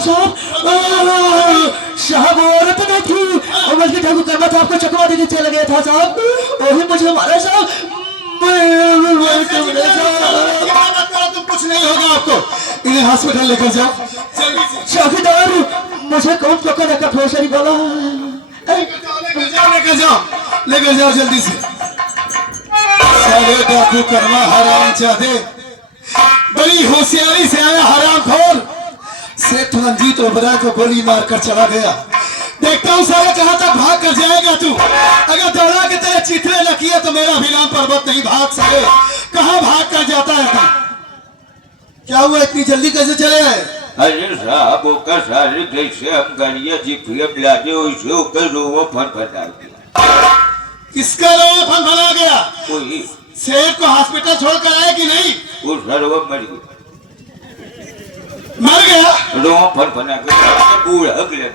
साहब साहब औरत नहीं थी और बल्कि ठाकुर कर्मा था आपको चकवा देके चला गया था साहब। वही मुझे मारा साहब। तुम कुछ नहीं होगा आपको, इन्हें हॉस्पिटल लेकर जाओ। चौकीदार मुझे कौन पकड़ रखा ठोसरी बोला। लेकर जाओ जल्दी से। साले डाकू कर्मा हराम चाहते, बड़ी होशियारी से आया हरामखोर। सेठ रंजीत ओबरा को गोली मारकर चला गया। देखता हूँ साले कहाँ तक भाग कर जाएगा तू। अगर दौड़ा के तेरे चिथड़े न किए तो मेरा भी नाम पर्वत नहीं। भाग साले, कहाँ भाग कर जाता है तू? क्या हुआ, इतनी जल्दी कैसे चले आए? अरे साहब का सारे जैसे हम गाड़ियाँ जीपीएम लादे वैसे होकर रोवो फनफना गया। किसका रोवो फनफना गया? कोई सेठ को हॉस्पिटल छोड़कर आए कि नहीं? वो सर्व मर गया। मर गया? रोवो फनफना गया, बूढ़ा लगेगा।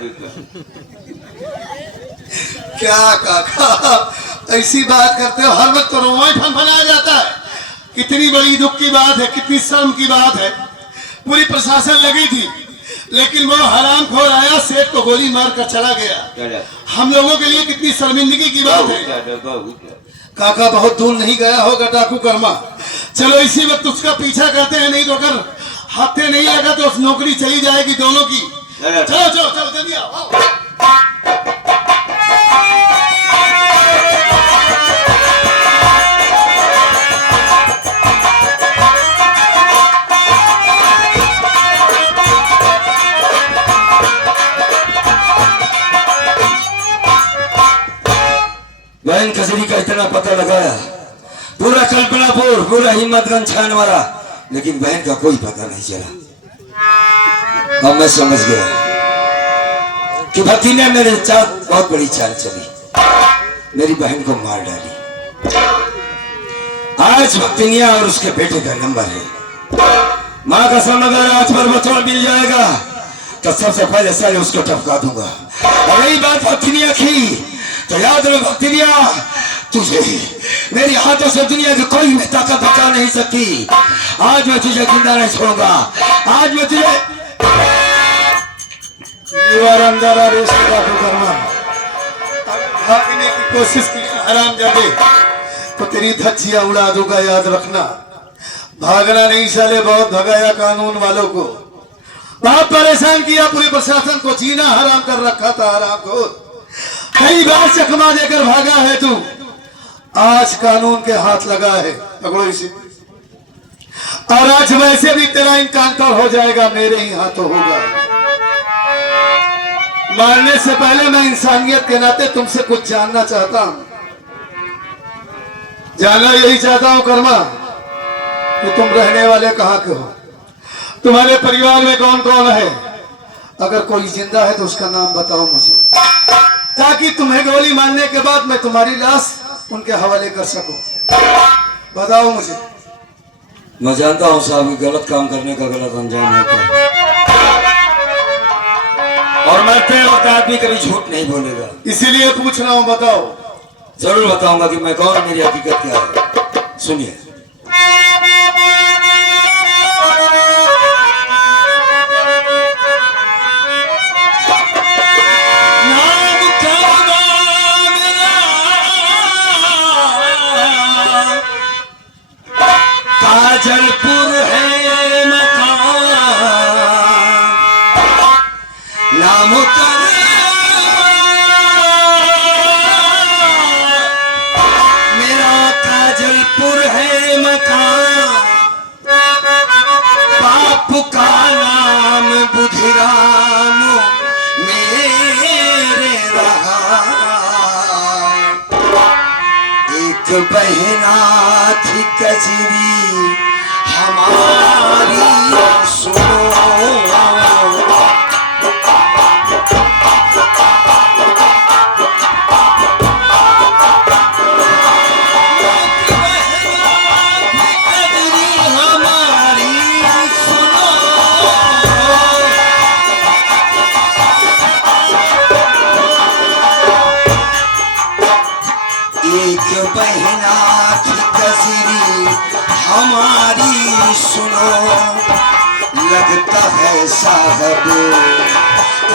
क्या काका ऐसी बात करते हो? हर वक्त तो रोवाई फनफनाया जाता है। कितनी बड़ी दुख की बात है, कितनी शर्म की बात है। पूरी प्रशासन लगी थी लेकिन वो हरामखोर आया, सेठ को गोली मारकर चला गया। हम लोगों के लिए कितनी शर्मिंदगी की बात है। काका बहुत दूर नहीं गया होगा डाकू कर्मा। चलो इसी वक्त उसका पीछा करते हैं, नहीं तो अगर हफ्ते नहीं लगा तो उस नौकरी चली जाएगी दोनों की। चलो चलो चलो जल्दी आओ। बहन कचरी का इतना पता लगाया, पूरा कल्पनापुर, पूरा हिम्मतगंज छान मारा, लेकिन बहन का कोई पता नहीं चला। अब मैं समझ गया कि भक्ति ने मेरे साथ बहुत बड़ी चाल चली, मेरी बहन को मार डाली। आज भक्तिनिया और उसके बेटे का नंबर है। माँ का समगर आज पर बचवा मिल जाएगा तो सबसे पहले साले उसको टपका दूंगा। और यही बात भक्तिनिया की तो याद रहो भक्तिनिया, तुझे मेरी हाथों से दुनिया की कोई भी ताकत बचा नहीं सकती। आज मैं तुझे जिंदा नहीं छोड़ूंगा। आज मैं तुझे अंदर भागने की कोशिश की हरामजादे, तो तेरी धज्जियां उड़ा दूंगा, याद रखना। भागना नहीं साले, बहुत भगाया कानून वालों को, बहुत परेशान किया पूरे प्रशासन को, जीना हराम कर रखा था हराम को। कई बार चकमा देकर भागा है तू, आज कानून के हाथ लगा है। पकड़ो इसे। और आज वैसे भी तेरा इनकाउंटर हो जाएगा, मेरे ही हाथों होगा। मारने से पहले मैं इंसानियत के नाते तुमसे कुछ जानना चाहता हूं। जानना यही चाहता हूं कर्मा कि तुम रहने वाले कहां के हो, तुम्हारे परिवार में कौन कौन है। अगर कोई जिंदा है तो उसका नाम बताओ मुझे, ताकि तुम्हें गोली मारने के बाद मैं तुम्हारी लाश उनके हवाले कर सकूं। बताओ मुझे। मैं जानता हूँ साहब, गलत काम करने का गलत अंजाम होता है, और मरते वक्त आदमी कभी झूठ नहीं बोलेगा। इसीलिए पूछ रहा हूं, बताओ। जरूर बताऊंगा कि मैं कौन, मेरी हकीकत क्या है। सुनिए। काजलपुर है मकान, नाम मेरा काजलपुर है मकान, बाप का नाम बुधिराम मेरे रहा। एक बहना थी कजरी हमारी सुनो, हमारी सुनो। लगता है साहब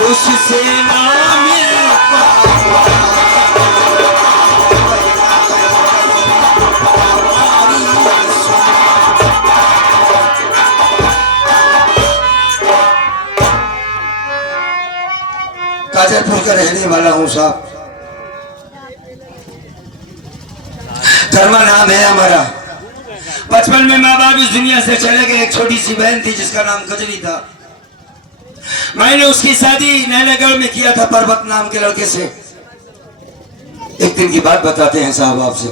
उससे ना मिल काजरपुर का रहने वाला हूँ साहब। कर्मा नाम है हमारा। बचपन में माँ बाप इस दुनिया से चले गए। एक छोटी सी बहन थी जिसका नाम कजरी था। मैंने उसकी शादी नैनागढ़ में किया था पर्वत नाम के लड़के से। एक दिन की बात बताते हैं साहब आपसे।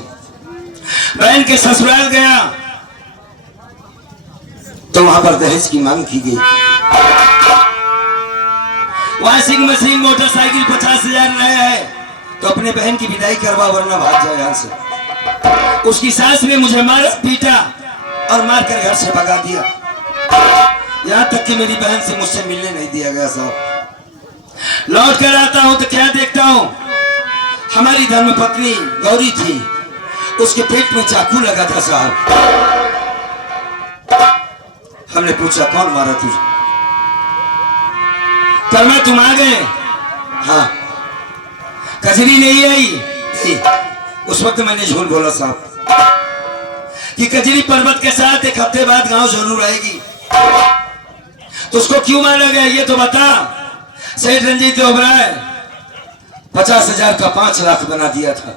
बहन के ससुराल गया तो वहां पर दहेज की मांग की गई। वॉशिंग मशीन मोटरसाइकिल 50,000 नया है तो अपने बहन की विदाई करवा वरना भाग जाए यहां से। उसकी सास ने मुझे मारा पीटा और मारकर घर से भगा दिया। यहां तक कि मेरी बहन से मुझसे मिलने नहीं दिया गया साहब। लौट कर आता हूं तो क्या देखता हूं, हमारी धर्मपत्नी गौरी थी, उसके पेट में चाकू लगा था साहब। हमने पूछा कौन मारा तुझे? कर्मा तुम आ गए? हाँ। कजरी नहीं आई? उस वक्त मैंने झूठ बोला साहब कि कजरी पर्वत के साथ एक हफ्ते बाद गांव जरूर आएगी। तो उसको क्यों मारा गया ये तो बता। सेठ रंजीत ओबराय 50,000 का 5 लाख बना दिया था।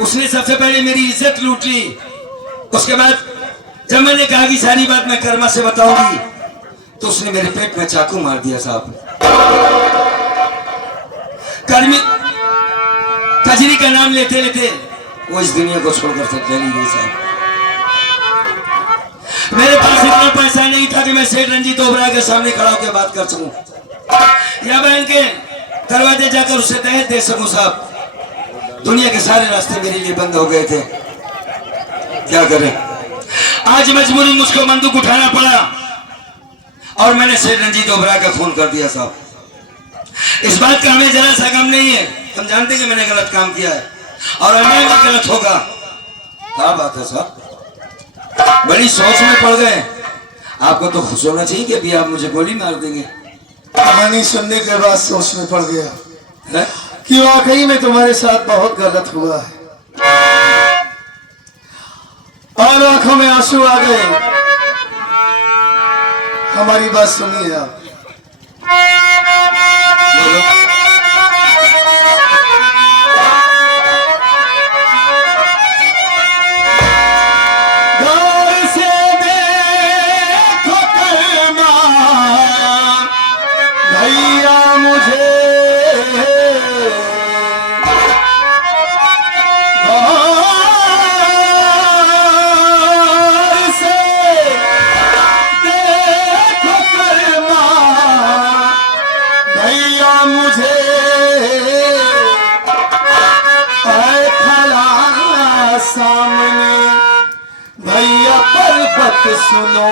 उसने सबसे पहले मेरी इज्जत लूट ली। उसके बाद जब मैंने कहा कि सारी बात मैं कर्मा से बताऊंगी तो उसने मेरे पेट में चाकू मार दिया साहब। कर्मी कजरी का नाम लेते लेते वो इस दुनिया को छोड़कर चली गई साहब। मेरे पास इतना पैसा नहीं था कि मैं सेठ रंजीत ओबराय के सामने खड़ा होकर बात कर सकूं या बहन के दरवाजे जाकर उससे दहेज दे सकूं साहब। दुनिया के सारे रास्ते मेरे लिए बंद हो गए थे। क्या करें, आज मजबूरी मुझको बंदूक उठाना पड़ा और मैंने सेठ रंजीत ओबराय का खून कर दिया साहब। इस बात का हमें जरा सा गम नहीं है। हम जानते हैं कि मैंने गलत काम किया है और अन्याय भी गलत होगा। क्या बात है साहब, बड़ी सोच में पड़ गए। आपको तो खुश होना चाहिए कि अभी आप मुझे गोली मार देंगे। कहानी सुनने के बाद सोच में पड़ गया है? कि वाकई में तुम्हारे साथ बहुत गलत हुआ है और आंखों में आंसू आ गए। हमारी बात सुनिए आप। गौर से देखो कर्मा भैया मुझे, सुनो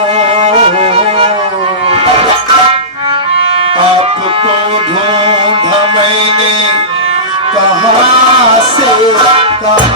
आपको ढूंढा मैंने कहां से कहां।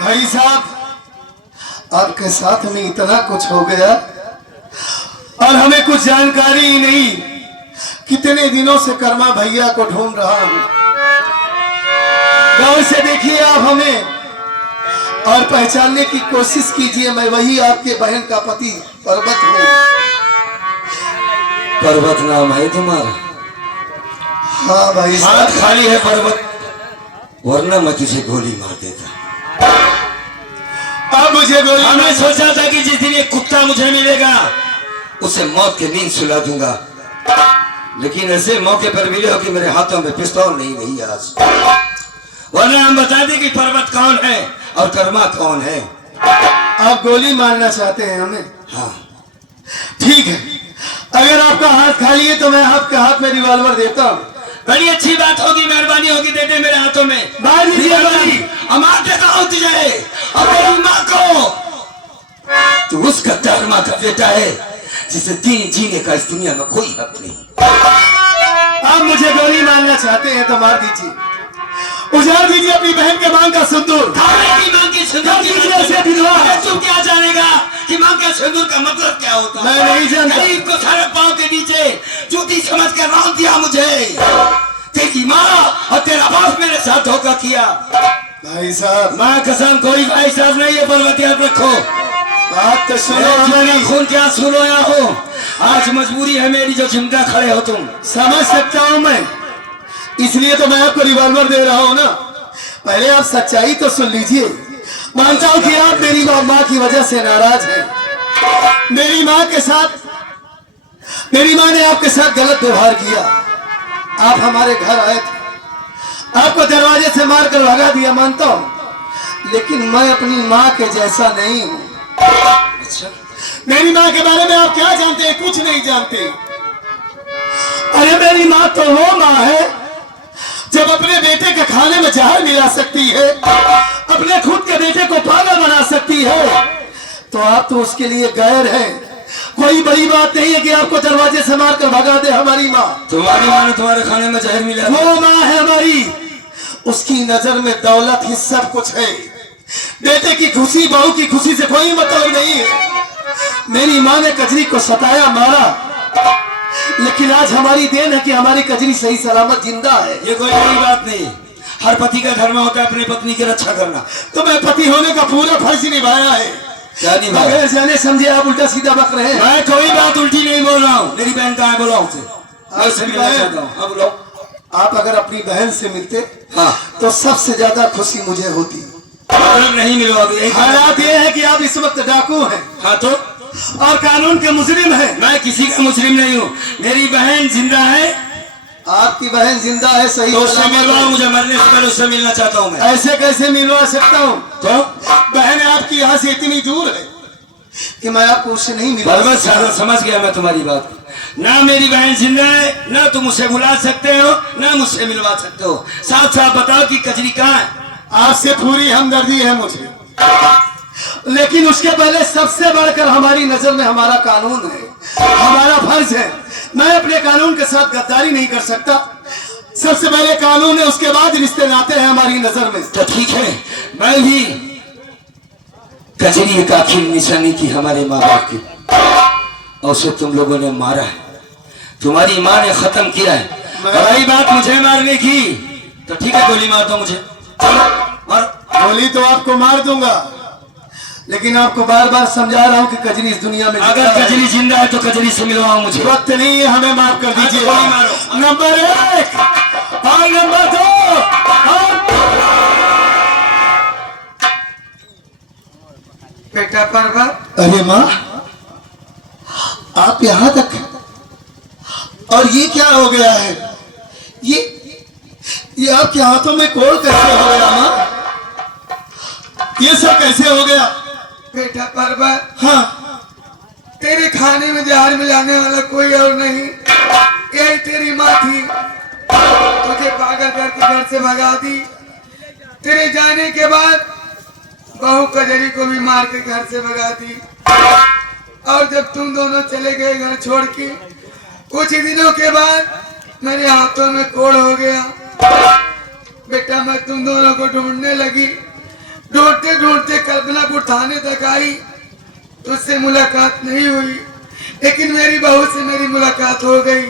भाई साहब, आपके साथ में इतना कुछ हो गया और हमें कुछ जानकारी ही नहीं। कितने दिनों से कर्मा भैया को ढूंढ रहा हूं। गांव से देखिए आप हमें और पहचानने की कोशिश कीजिए। मैं वही आपके बहन का पति पर्वत हूं। पर्वत नाम है तुम्हारा? हाँ भाई साहब। हाथ खाली है पर्वत, वरना मैं तुझे गोली मार देता। अब मुझे गोली मैं सोचा था कि जिस दिन एक कुत्ता मुझे मिलेगा उसे मौत की नींद सुला दूंगा। लेकिन ऐसे मौके पर मिले हो कि मेरे हाथों में पिस्तौल नहीं रही आज, वरना हम बता दें कि पर्वत कौन है और कर्मा कौन है। आप गोली मारना चाहते हैं हमें? हाँ, ठीक है, अगर आपका हाथ खाली है तो मैं आपके हाथ में रिवॉल्वर देता हूँ। बड़ी अच्छी बात होगी, मेहरबानी होगी, दे दे मेरे हाथों में। मार दीजिए गोली। मार देता हूँ तुझे और मेरी माँ को। तू उस गद्दार माँ का बेटा है जिसे जीने का इस दुनिया में कोई हक नहीं। आप मुझे गोली मारना चाहते हैं तो मार दीजिए, उजाड़ दीजिए अपनी बहन के मांग का सिंदूर। तू क्या जानेगा कि मांग का सिंदूर का मतलब क्या होता है? मैं नहीं जानता। गरीब को सारे पाँव के नीचे जूती समझ कर रौंद दिया मुझे। तेरी माँ और तेरा बाप मेरे साथ धोखा किया। भाई साहब, माँ कसम कोई भाई साहब नहीं है, पर्वत याद रखो। बात तो सुनो मेरा हमारी। खून क्या सुनोया हो, आज मजबूरी है मेरी जो जिंदा खड़े हो तुम। समझ सकता हूँ मैं, इसलिए तो मैं आपको रिवॉल्वर दे रहा हूँ ना। पहले आप सच्चाई तो सुन लीजिए। मानता हूँ कि आप मेरी माँ की वजह से नाराज हैं। मेरी माँ ने आपके साथ गलत व्यवहार किया। आप हमारे घर आए थे, आपको दरवाजे से मारकर भगा दिया, मानता हूँ, लेकिन मैं अपनी माँ के जैसा नहीं हूँ। अच्छा, मेरी माँ के बारे में आप क्या जानते हैं? कुछ नहीं जानते। अरे मेरी माँ तो वो माँ है जब अपने बेटे के खाने में जहर मिला सकती है, अपने खुद के बेटे को पागल बना सकती है, तो आप तो उसके लिए गैर हैं। कोई बड़ी बात नहीं है कि आपको दरवाजे से मारकर भगा दे हमारी माँ। तुम्हारी माँ ने तुम्हारे खाने में जहर मिला? वो माँ है हमारी, उसकी नजर में दौलत ही सब कुछ है। बेटे की खुशी, बहू की खुशी से कोई मतलब नहीं है। मेरी माँ ने कजरी को सताया, मारा, लेकिन आज हमारी देन है कि हमारी कजरी सही सलामत जिंदा है। ये कोई बड़ी बात नहीं, हर पति का धर्म होता है अपनी पत्नी की रक्षा करना। तो मैं पति होने का पूरा फर्ज निभाया है। क्या निभाया? बगैर जाने समझे आप उल्टा सीधा बक रहे हैं। मैं कोई बात उल्टी नहीं बोल रहा हूँ। मेरी बहन कहाँ है, बोला उसे, मैं उससे मिलना चाहता हूँ। हाँ बोलो। आप अगर अपनी बहन से मिलते हाँ, तो सबसे ज्यादा खुशी मुझे होती। मतलब नहीं मिलो अभी। हालात ये है कि आप इस वक्त डाकू हैं। हाँ तो और कानून के मुजरिम हैं। मैं किसी का मुजरिम नहीं हूँ। मेरी बहन जिंदा है। आपकी बहन जिंदा है, सही तो उससे सलामत है। मिलवाओ, मुझे मरने से पहले उससे मिलना चाहता हूँ मैं। ऐसे कैसे मिलवा सकता हूँ? तो बहन आपकी यहाँ से इतनी दूर है कि मैं आपको उससे नहीं मिलवा बर्बाद सकता। सारा समझ गया मैं तुम्हारी बात। ना मेरी बहन जिंदा है, ना तुम उसे बुला सकते हो, ना मुझसे मिलवा सकते हो। साफ साफ बताओ कि कजरी कहाँ है। आपसे पूरी हमदर्दी है मुझे, लेकिन उसके पहले सबसे बढ़कर हमारी नजर में हमारा कानून है, हमारा फर्ज है। मैं अपने कानून के साथ गद्दारी नहीं कर सकता। सबसे पहले कानून है, उसके बाद रिश्ते नाते हैं हमारी नजर में। तो ठीक है, मैं भी कजरी एक आखिर निशानी थी हमारे माँ बाप की, और उसे तुम लोगों ने मारा है, तुम्हारी माँ ने खत्म किया है। रही बात मुझे मारने की, तो ठीक है गोली मार दो मुझे। मार। गोली तो आपको मार दूंगा, लेकिन आपको बार बार समझा रहा हूँ कि कजरी इस दुनिया में अगर कजरी जिंदा है तो कजरी से मिलवाओ मुझे। वक्त नहीं है, हमें माफ कर दीजिए। गोली मारो। नंबर 1 और नंबर 2 बेटा पर्वत, अरे माँ, आप यहाँ तक, और ये क्या हो गया है? ये आपके हाथों में कोड़ कैसे हो गया माँ? ये सब कैसे हो गया? बेटा पर्वत, हाँ, तेरे खाने में जहर मिलाने वाला कोई और नहीं, यही तेरी माँ थी। तुझे पागल करके घर से भगा दी। तेरे जाने के बाद बहू कजरी को भी मार के घर से भगा दी। और जब तुम दोनों चले गए घर छोड़ के, कुछ ही दिनों के बाद मेरे हाथों में कोड़ हो गया। बेटा मैं तुम दोनों को ढूंढने लगी, ढूंढते ढूंढते कल्पनापुर थाने तक आई। तुझसे मुलाकात नहीं हुई, लेकिन मेरी बहू से मेरी मुलाकात हो गई।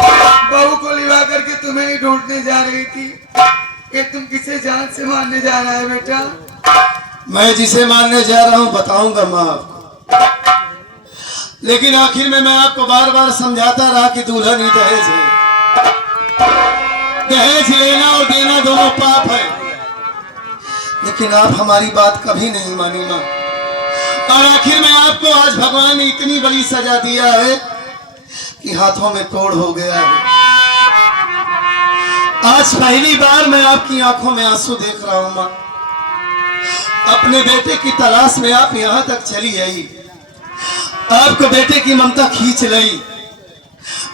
बहू को लिवा करके तुम्हें ही ढूंढने जा रही थी कि तुम किसे जान से मारने जा रहा है बेटा। मैं जिसे मारने जा रहा हूँ बताऊंगा माँ आपको, लेकिन आखिर में मैं आपको बार बार समझाता रहा कि दुल्हन ही दहेज है। दहेज लेना और देना दोनों पाप है, लेकिन आप हमारी बात कभी नहीं मानी माँ। और आखिर में आपको आज भगवान ने इतनी बड़ी सजा दिया है कि हाथों में कोड़ हो गया है। आज पहली बार मैं आपकी आंखों में आंसू देख रहा हूं मां। अपने बेटे की तलाश में आप यहां तक चली आई, आपको बेटे की ममता खींच लाई।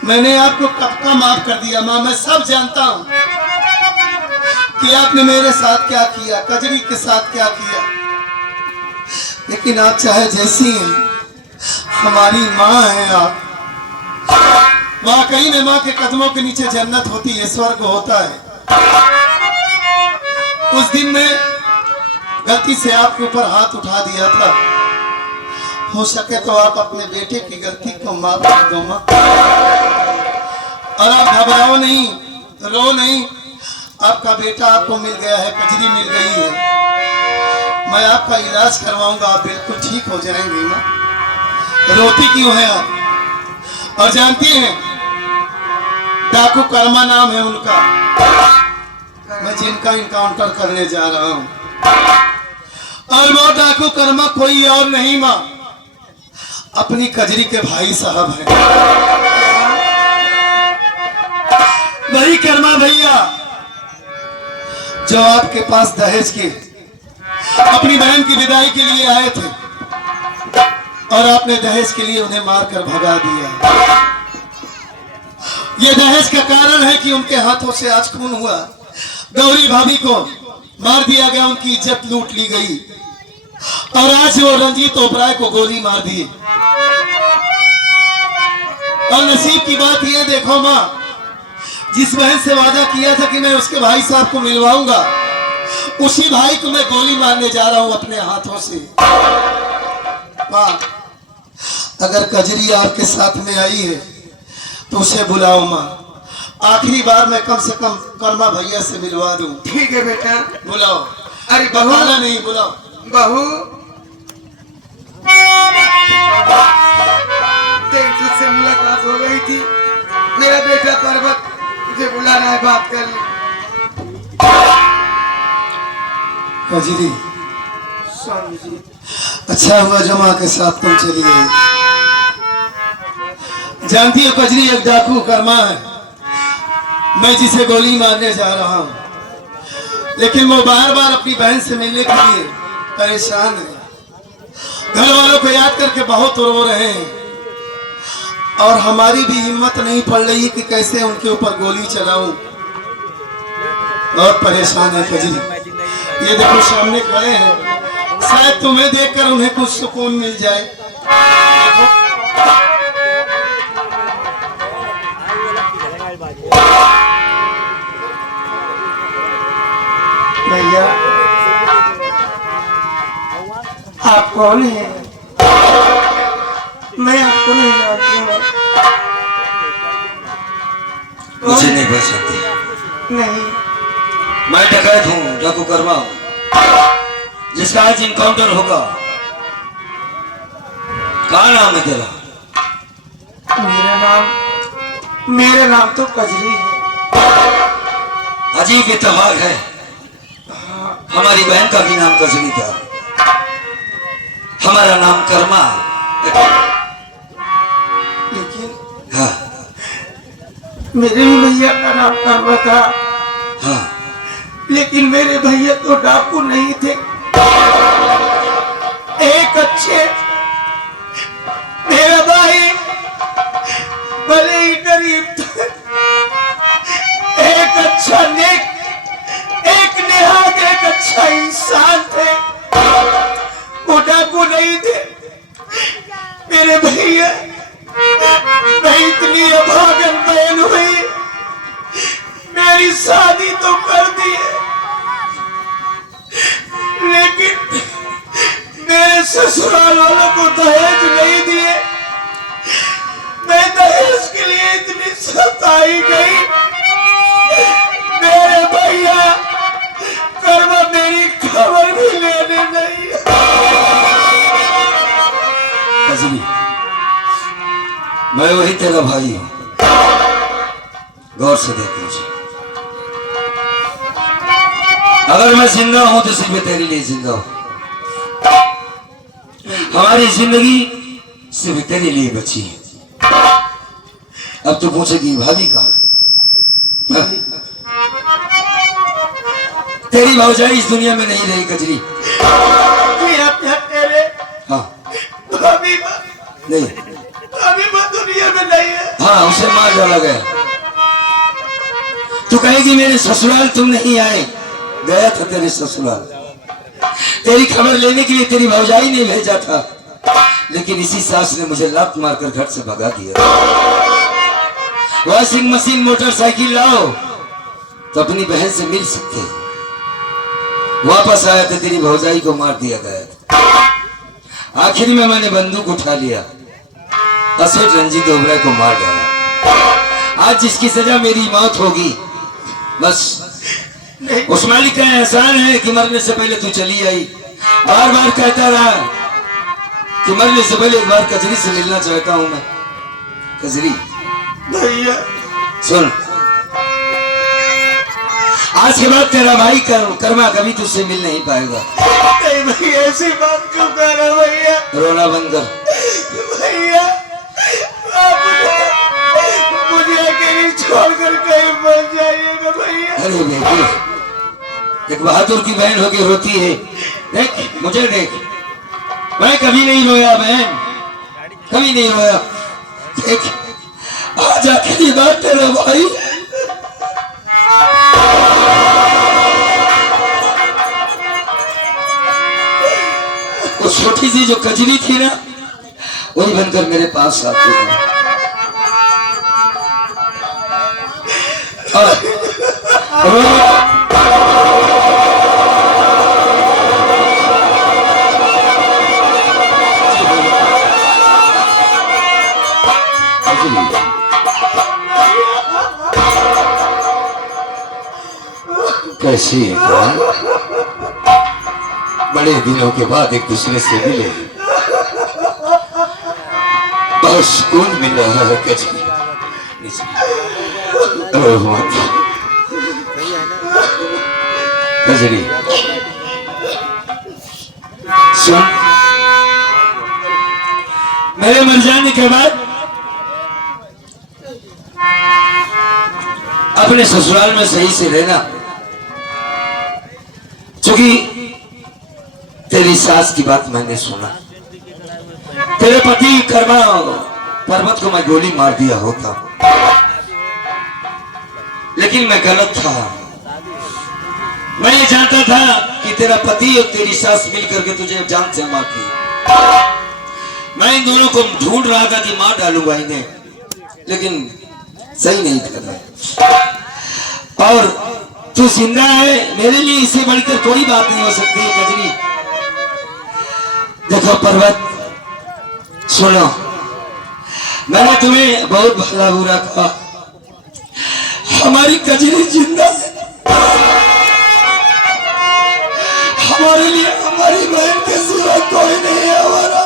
मैंने आपको कब का माफ कर दिया मां, मैं सब जानता हूं कि आपने मेरे साथ क्या किया, कजरी के साथ क्या किया। लेकिन आप चाहे जैसी हैं, हमारी मां हैं आप। वाकई में मां के कदमों के नीचे जन्नत होती है, स्वर्ग होता है। उस दिन मैं गलती से आपके ऊपर हाथ उठा दिया था, हो सके तो आप अपने बेटे की गलती को माफ कर दो मां। और आप घबराओ नहीं, रो नहीं, आपका बेटा आपको मिल गया है, कजरी मिल गई है। मैं आपका इलाज करवाऊंगा, आप बिल्कुल ठीक हो जाएंगे मां। रोती क्यों है आप? और जानती हैं डाकू कर्मा नाम है उनका, मैं जिनका इनकाउंटर करने जा रहा हूं। और वो डाकू कर्मा कोई और नहीं मां, अपनी कजरी के भाई साहब हैं। वही कर्मा भैया जो आपके पास दहेज के अपनी बहन की विदाई के लिए आए थे और आपने दहेज के लिए उन्हें मारकर भगा दिया। ये दहेज का कारण है कि उनके हाथों से आज खून हुआ। गौरी भाभी को मार दिया गया, उनकी इज्जत लूट ली गई और आज वो रंजीत ओबराय को गोली मार दी। और नसीब की बात ये देखो मां, जिस बहन से वादा किया था कि मैं उसके भाई साहब को मिलवाऊंगा, उसी भाई को मैं गोली मारने जा रहा हूं अपने हाथों से। मां, अगर कजरी आपके साथ में आई है तो उसे बुलाओ मां। आखिरी बार मैं कम से कम कर्मा भैया से मिलवा दूं। ठीक है बेटा, बुलाओ। अरे बताना नहीं, बुलाओ। बहू तेरी तुझसे मुलाकात हो गई थी, मेरा बेटा पर्वत तुझे बुलाना है, बात कर ले। कजरी, स्वामी जी, अच्छा हुआ जो मां के साथ तुम चली गई। जानती हो कजरी एक डाकू कर्मा है, मैं जिसे गोली मारने जा रहा हूं, लेकिन वो बार बार अपनी बहन से मिलने के लिए परेशान है। घर वालों को याद करके बहुत रो रहे हैं और हमारी भी हिम्मत नहीं पड़ रही कि कैसे उनके ऊपर गोली चलाऊं। बहुत परेशान है कजरी। ये देखो सामने खड़े हैं, शायद तुम्हें देखकर उन्हें कुछ सुकून मिल जाए। भैया आप कौन हैं? मैं आपको नहीं जानती हूँ। मुझे नहीं पहचानती। नहीं, मैं डकैत हूँ, डाकू कर्मा हूँ, जिसका आज इनकाउंटर होगा। क्या नाम है तेरा? मेरा नाम तो कजरी है। अजीब इत्तेफाक है, हमारी बहन का भी नाम कजरी था, हमारा नाम कर्मा है। लेकिन हाँ मेरे भी भैया का नाम कर्मा था। हाँ, लेकिन मेरे भैया तो डाकू नहीं थे, एक अच्छे, मेरा भाई भले ही गरीब था, एक अच्छा नेक, एक निहायत एक अच्छा इंसान थे। वो डाकू नहीं थे मेरे भैया। मैं इतनी अभागन बहन हुई, मेरी शादी तो कर दी है, लेकिन मेरे ससुराल वालों को दहेज नहीं दिए। मैं दहेज के लिए इतनी सताई गई, मेरे भैया कर्मा मेरी खबर भी लेने नहीं। कजरी, मैं वही तेरा भाई हूँ, गौर से देख मुझे। अगर मैं जिंदा हूं तो सिर्फ तेरे लिए जिंदा हूं। हमारी जिंदगी सिर्फ तेरे लिए बची है। अब तो पूछेगी भाभी कहाँ? हाँ? तेरी भौजाई इस दुनिया में नहीं रही कजरी। हाँ नहीं, अभी वो दुनिया में नहीं है। हाँ उसे मार डाला गया। तू कहेगी मेरे ससुराल तुम नहीं आए, गया था तेरे ससुराल। तेरी खबर लेने के लिए तेरी भौजाई ने भेजा था, लेकिन इसी सास ने मुझे लात मारकर घर से भगा दिया। वॉशिंग मशीन मोटरसाइकिल लाओ तो अपनी बहन से मिल सकते। वापस आया तो तेरी भौजाई को मार दिया गया। आखिर में मैंने बंदूक उठा लिया, असेठ रंजीत ओबराय को मार डाला। आज जिसकी सजा मेरी मौत होगी, बस उस मालिक का एहसान है कि मरने से पहले तू चली आई। बार बार कहता रहा कि मरने से पहले एक बार कजरी से मिलना चाहता हूं मैं। कजरी भैया सुन, आज के बाद तेरा भाई कर्मा कभी तुझसे मिल नहीं पाएगा। नहीं भैया, ऐसी बात क्यों कर रहे हो भैया? रोना बंद कर। भैया आप मुझे अकेली छोड़कर कहीं मर जाइएगा भैया। अरे बेटी, एक बहादुर की बहन होके रोती है। देख मुझे देख, मैं कभी नहीं रोया बहन, कभी नहीं रोया। देख आज आखिरी बात तेरा भाई। वो छोटी सी जो कजरी थी ना, वही बनकर मेरे पास आती है। कैसी है कौन? बड़े दिनों के बाद एक दूसरे से मिले, बहुत सुकून मिल रहा है कजरी। कजरी सुन, मेरे मर जाने के बाद अपने ससुराल में सही से रहना, क्योंकि तेरी सास की बात मैंने सुना। तेरे पति कर्मा पर्वत को मैं गोली मार दिया होता, लेकिन मैं गलत था। मैं ये जानता था कि तेरा पति और तेरी सास मिलकर के तुझे जान से मार दी। मैं इन दोनों को ढूंढ रहा था कि मार डालूंगा इन्हें, लेकिन सही नहीं था। और तू जिंदा है, मेरे लिए इससे बढ़कर कोई बात नहीं हो सकती कजरी। देखो पर्वत, सुनो, मैंने तुम्हें बहुत भला बुरा कहा। हमारी कजरी जिंदा है, हमारे लिए हमारी बहन के सिवा कोई नहीं है हमारा।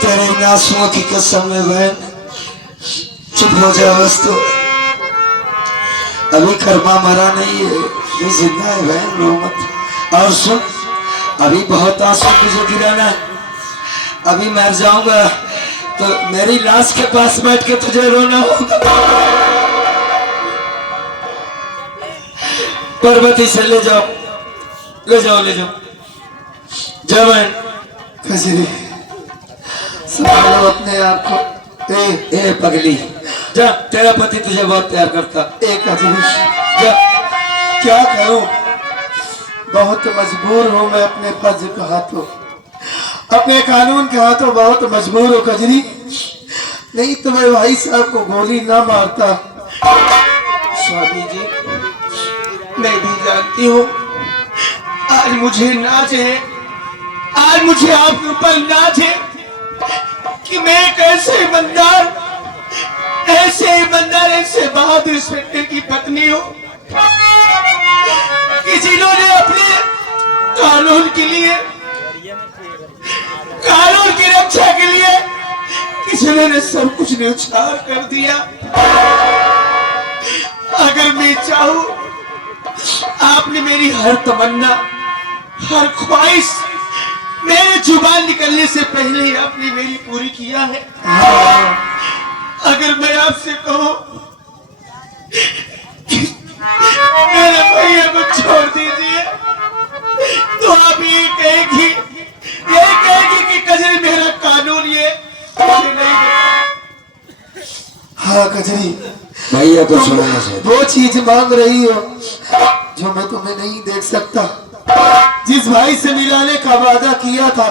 तेरे इन आंसुओं की कसम है बहन, चुप हो जा बस। तो अभी कर्मा मरा नहीं है, ये जिंदा है बहन, रो मत। और सुन, अभी बहुत आंसू तुझे गिराना, अभी मर जाऊंगा तो मेरी लाश के पास बैठ के तुझे रोना होगा। पर्वती से ले जाओ, ले जाओ, ले जाओ, जाओ बहन। कजरी संभालो अपने आप को। ए पगली, जा, तेरा पति तुझे बहुत प्यार करता। एक कजरी जा। क्या करूं, बहुत मजबूर हूं मैं अपने फर्ज के हाथों, अपने कानून के हाथों बहुत मजबूर हूं कजरी। नहीं तो मैं भाई साहब को गोली ना मारता। स्वामी जी, मैं भी जानती हूँ आज मुझे नाज है, आज मुझे आपके ऊपर नाज है कि मैं एक ऐसे ईमानदार, ऐसे ईमानदार, ऐसे बहादुर इंस्पेक्टर की पत्नी हूँ कि जिन्होंने अपने कानून के लिए, कानून की रक्षा के लिए किसी ने सब कुछ न्यौछावर कर दिया। अगर मैं चाहूं आपने मेरी हर तमन्ना, हर ख्वाहिश मेरे जुबान निकलने से पहले ही आपने मेरी पूरी किया है। अगर मैं आपसे कहूं कि मेरे भैया को छोड़ दीजिए, तो आप ये कहेगी कि कजरी मेरा कानून ये मुझे नहीं देता। हाँ कजरी, भैया को छोड़ना चाहिए। वो चीज मांग रही हो जो मैं तुम्हें नहीं देख सकता। जिस भाई से मिलाने का वादा किया था,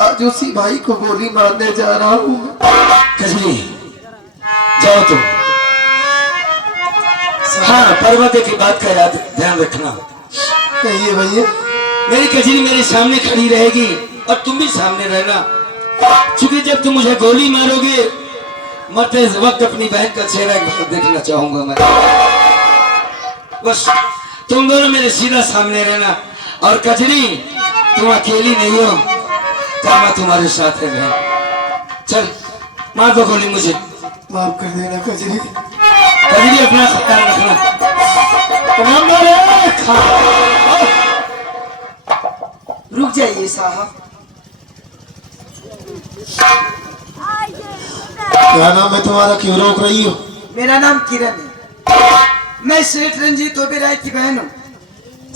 आज उसी भाई को गोली मारने जा रहा हूँ। कजरी जाओ तुम। हाँ, पर्वत की बात का याद ध्यान रखना। कहिए भैया। मेरी कजरी मेरे सामने खड़ी रहेगी और तुम भी सामने रहना, क्योंकि जब तुम मुझे गोली मारोगे मरते वक्त अपनी बहन का चेहरा एक बार देखना चाहूंगा मैं। बस तुम दोनों मेरे सीधा सामने रहना। और कजरी तुम अकेली नहीं हो, मैं तुम्हारे साथ है बहन। चल मार दो गोली मुझे। माफ कर देना कजरी। कजरी अपना ख्याल रखना। रुक जाइए साहब। क्या नाम है तुम्हारा, क्यों रोक रही हो? मेरा नाम किरण है। मैं सेठ रंजीत ओबेरॉय की बहन हूँ।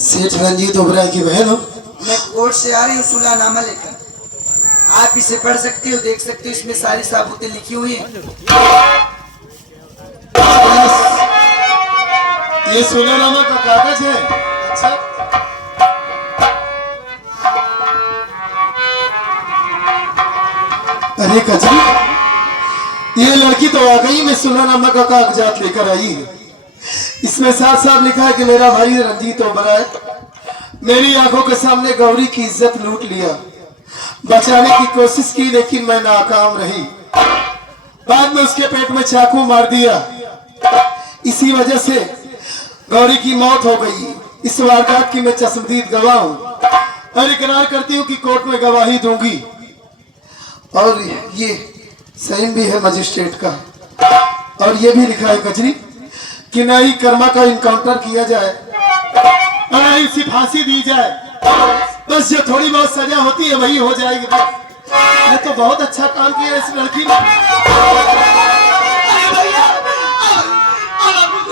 सेठ रंजीत ओबेरॉय की बहन हो? मैं कोर्ट से आ रही हूँ सुलहनामा लेकर। आप इसे पढ़ सकते हो, देख सकते हो, इसमें सारी साबूतें लिखी हुई हैं। ये सुलहनामा का कागज है? अच्छा। अरे कजरी, ये लड़की तो वाकई में सुलहनामा का कागजात लेकर आई है। इसमें साफ साफ लिखा है कि मेरा भाई रंजीत ओबेरॉय मेरी आंखों के सामने गौरी की इज्जत लूट लिया। बचाने की कोशिश की लेकिन मैं नाकाम रही। बाद में उसके पेट में चाकू मार दिया। इसी वजह से गौरी की मौत हो गई। इस वारदात की मैं चश्मदीद गवाह हूँ और इकरार करती हूँ कि कोर्ट में गवाही दूंगी। और ये साइन भी है मजिस्ट्रेट का। और ये भी लिखा है कजरी कि न ही कर्मा का इनकाउंटर किया जाए और न ही उसे फांसी दी जाए। बस जो थोड़ी बहुत सजा होती है वही हो जाएगी। मैं तो बहुत अच्छा काम किया इस लड़की ने।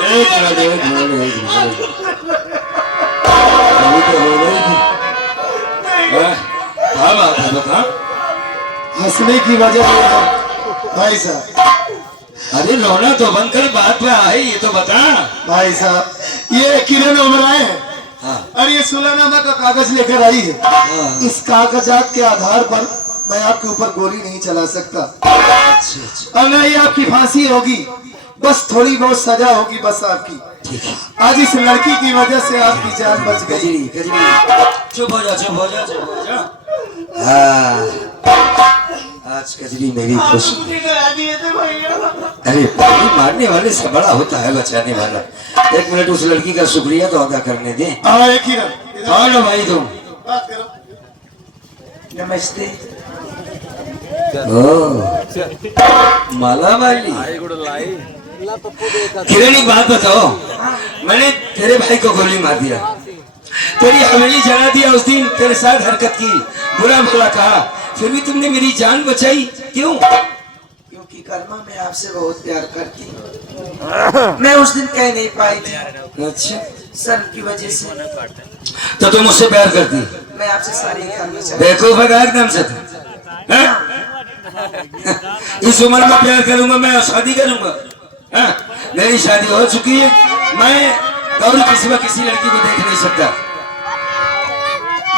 एक मिनट। क्या बात है बता। हंसने की वजह भाई साहब। अरे रोना तो बंद कर, बात पे आई ये तो बता। भाई साहब, ये किरण ओबेरॉय है। हाँ। और ये सुलहनामा का कागज लेकर आई है। हाँ। इस कागजात के आधार पर मैं आपके ऊपर गोली नहीं चला सकता। अच्छा। और न ही आपकी फांसी होगी, बस थोड़ी बहुत सजा होगी बस आपकी। ठीक है। आज इस लड़की की वजह से आपकी जान बच गई। कजरी कजरी चुप हो जा, चुप हो जा, चुप हो जा। हाँ, आज कजरी मेरी खुश। अरे गोली मारने वाले से बड़ा होता है बचाने वाला। एक मिनट उस लड़की का शुक्रिया तो अदा करने दे। हाँ, एक किरण कौन हो भाई तुम? बात करो। नमस्ते। ओ माला वाली किरण, एक बात बताओ। मैंने तेरे भाई को गोली मार दिया, तेरी हवेली जला दिया, उस दिन तेरे साथ हरकत की, बुरा भला कहा, फिर भी तुमने मेरी जान बचाई। क्यों? क्योंकि कर्मा मैं आपसे बहुत प्यार करती हूँ। मैं उस दिन कह नहीं पाई थी अच्छा, सर की वजह से। तो तुम मुझसे प्यार करती? मैं आपसे सारी करना चाहती बेवकूफ है एकदम से तुम। इस उम्र में प्यार करूंगा मैं, शादी करूंगा? हाँ? मेरी शादी हो चुकी है। मैं गौरी के सिवा किसी लड़की को देख नहीं सकता।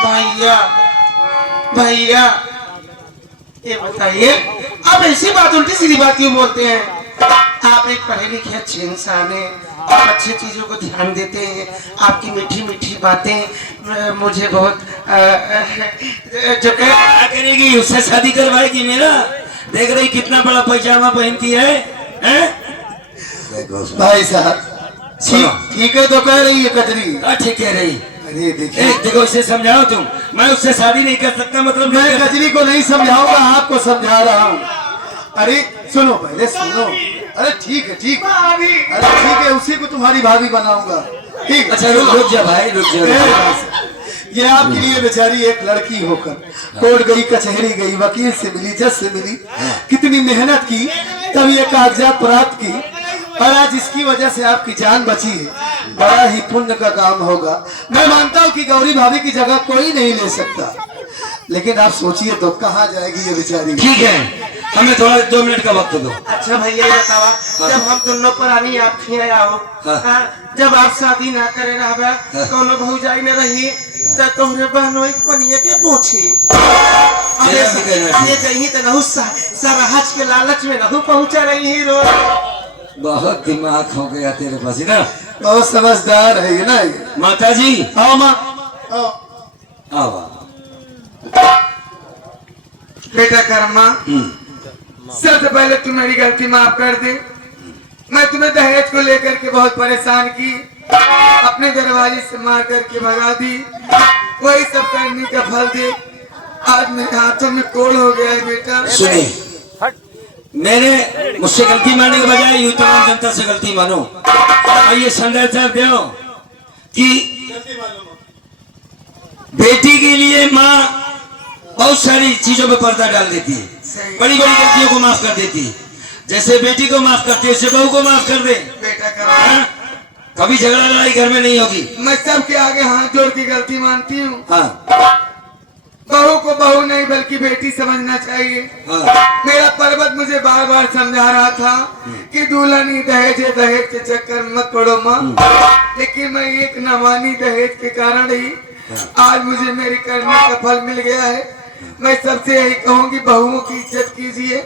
भैया भैया ये बताइए, आप ऐसी बात उल्टी सीधी बात क्यों बोलते हैं? आप एक पढ़े लिखे अच्छे इंसान हैं, आप अच्छी चीजों को ध्यान देते हैं। आपकी मीठी मीठी बातें मुझे बहुत जो क्या करेगी? उससे शादी करवाएगी मेरा? देख रही कितना बड़ा पैजामा पहनती है, भाई साहब, ठीक है तो कह रही है कजरी। ठीक कह रही। अरे देखिए, देखो इसे समझाओ तुम, मैं उससे शादी नहीं कर सकता। मतलब मैं कजरी को नहीं समझाऊंगा, आपको समझा रहा हूँ। अरे सुनो, पहले सुनो। अरे ठीक है, ठीक है, अरे ठीक है, उसी को तुम्हारी भाभी बनाऊंगा। ठीक। अच्छा रुक जा भाई, रुक जा। ये आपके लिए बेचारी एक लड़की होकर कोर्ट गई, कचहरी गई, वकील से मिली, जज से मिली, कितनी मेहनत की, तब ये कागजात प्राप्त की, और आज इसकी वजह से आपकी जान बची है। बड़ा ही पुण्य का काम होगा। मैं मानता हूँ कि गौरी भाभी की जगह कोई नहीं ले सकता, लेकिन आप सोचिए तो कहाँ जाएगी ये बेचारी। ठीक है, हमें थोड़ा 2 मिनट का वक्त दो। अच्छा भैया ये बतावा, जब हम दोनों पुरानी आप खिया हो, जब आप शादी ना करे रहा कोनो भौजाई न रही, तो तोहरे बहनों एक पनिया के पूछी ये कहीं तो नहु सरहज के लालच में नहु पहुंचा रही ही रो। बहुत दिमाग हो गया तेरे पास ना, बहुत समझदार है ये ना। ये माता जी आओ माँ, आओ। आओ। बेटा कर्मा, सबसे पहले तू मेरी गलती माफ कर दे। मैं तुम्हें दहेज को लेकर के बहुत परेशान की, अपने दरवाजे से मार करके भगा दी, वही सब करने का फल दे आज मेरे हाथों में कोड़ हो गया है। बेटा सुनिए, मैंने मुझसे गलती मानने के बजाय यूं तमाम जनता से गलती मानो और ये संदेश दो कि बेटी के लिए माँ बहुत सारी चीजों पे पर्दा डाल देती है, बड़ी बड़ी गलतियों को माफ कर देती है। जैसे बेटी को माफ करती है, वैसे बहू को माफ कर दे। बेटा कर्मा, कभी झगड़ा लड़ाई घर में नहीं होगी। मैं सबके आगे हाथ जोड़ की गलती मानती हूँ। हाँ बहू को बहू नहीं बल्कि बेटी समझना चाहिए। हाँ। मेरा पर्वत मुझे बार बार समझा रहा था कि दुल्हन ही दहेज है, दहेज के चक्कर में मत पड़ो माँ, लेकिन मैं एक न मानी दहेज के कारण ही आज मुझे मेरी करने का फल मिल गया है। मैं सबसे यही कहूँगी, बहुओं की इज्जत कीजिए,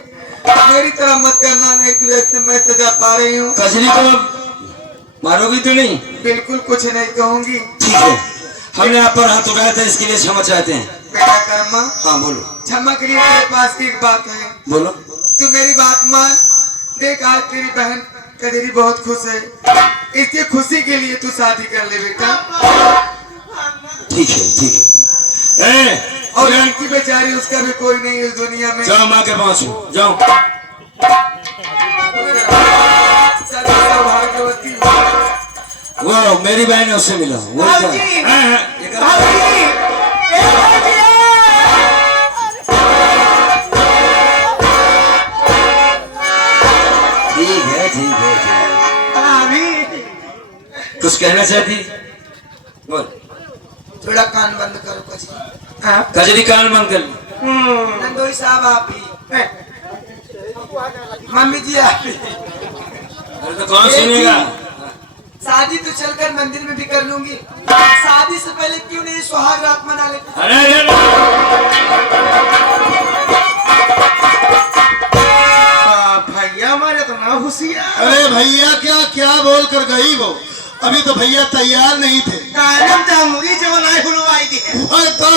मेरी तरह मत करना, नहीं तो जैसे मैं सजा पा रही हूँ। कजरी को मारोगी तो नहीं? बिल्कुल कुछ नहीं कहूँगी। ठीक है, हमने आप पर हाथ उठाया था, इसके लिए क्षमा चाहते हैं। बेटा कर्मा, हाँ बोलो। क्षमा करिए, मेरे पास की एक बात है। बोलो। तू मेरी बात मान। देख आज तेरी बहन कजरी बहुत खुश है, इसकी खुशी के लिए तू शादी कर ले बेटा। ठीक है ठीक है। और लड़की बेचारी, उसका भी कोई नहीं इस दुनिया में। जाओ माँ के पास जाओ। भाग्यवती वो मेरी बहन है, उससे मिलो। वो ठीक है। कुछ कहना चाहती? बोल। थोड़ा कान बंद करो कजरी। कजरी कान बंद कर। नंदोई साहब आप भी, मम्मी जी आप भी। अरे तो कौन सुनेगा? शादी तो चलकर मंदिर में भी कर लूंगी, शादी से पहले क्यों नहीं सुहाग रात मना ले। भैया हमारे तो ना खुशिया। अरे भैया क्या क्या बोल कर गई वो? अभी तो भैया तैयार नहीं थे। तो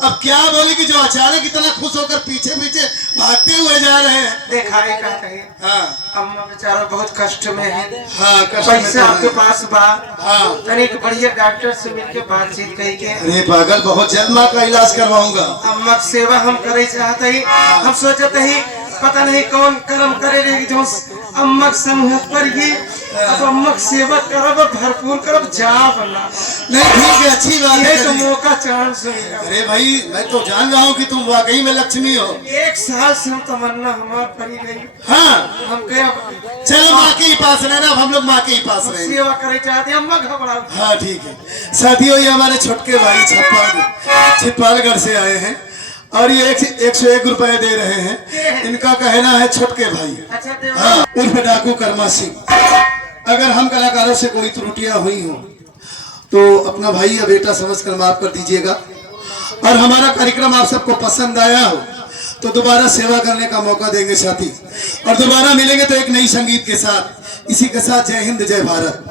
अब क्या बोलेगी जो अचानक इतना खुश होकर पीछे पीछे भागते हुए जा रहे हैं? देखा है क्या कहे? हाँ अम्मा बेचारा बहुत कष्ट में है। हाँ, कष्ट में पैसा तो आपके है। पास बा? हाँ। तनिक बढ़िया डॉक्टर से मिलके बातचीत कही के अरे पागल, बहुत जल्द माँ का इलाज करवाऊंगा। अम्मा की सेवा हम करे चाहते ही, हम सोचते ही पता नहीं कौन कर्म करे रही जो अम्मा समूह पर ही। अब अम्मा की सेवा करब, भरपूर करब, जा बना नहीं ठीक है, अच्छी बात है। तो मौका चांस है। अरे भाई मैं तो जान रहा हूँ कि तुम वाकई में लक्ष्मी हो। 1 साल से हम तमन्ना हमार पड़ी रही। हाँ हम क्या चलो माँ के ही पास रहना, अब हम लोग माँ के ही पास रहेंगे। सेवा करे चाहते, अम्मा घबरा। हाँ ठीक है। साथियों ये हमारे छोटके भाई छिपालगढ़ से आए हैं और ये 101 रुपए दे रहे हैं। इनका कहना है छोटके भाई, अच्छा हाँ, उर्फ डाकू कर्मा सिंह, अगर हम कलाकारों से कोई त्रुटियां हुई हो तो अपना भाई या बेटा समझकर माफ कर दीजिएगा। और हमारा कार्यक्रम आप सबको पसंद आया हो तो दोबारा सेवा करने का मौका देंगे साथी, और दोबारा मिलेंगे तो एक नई संगीत के साथ। इसी के साथ जय हिंद, जय भारत।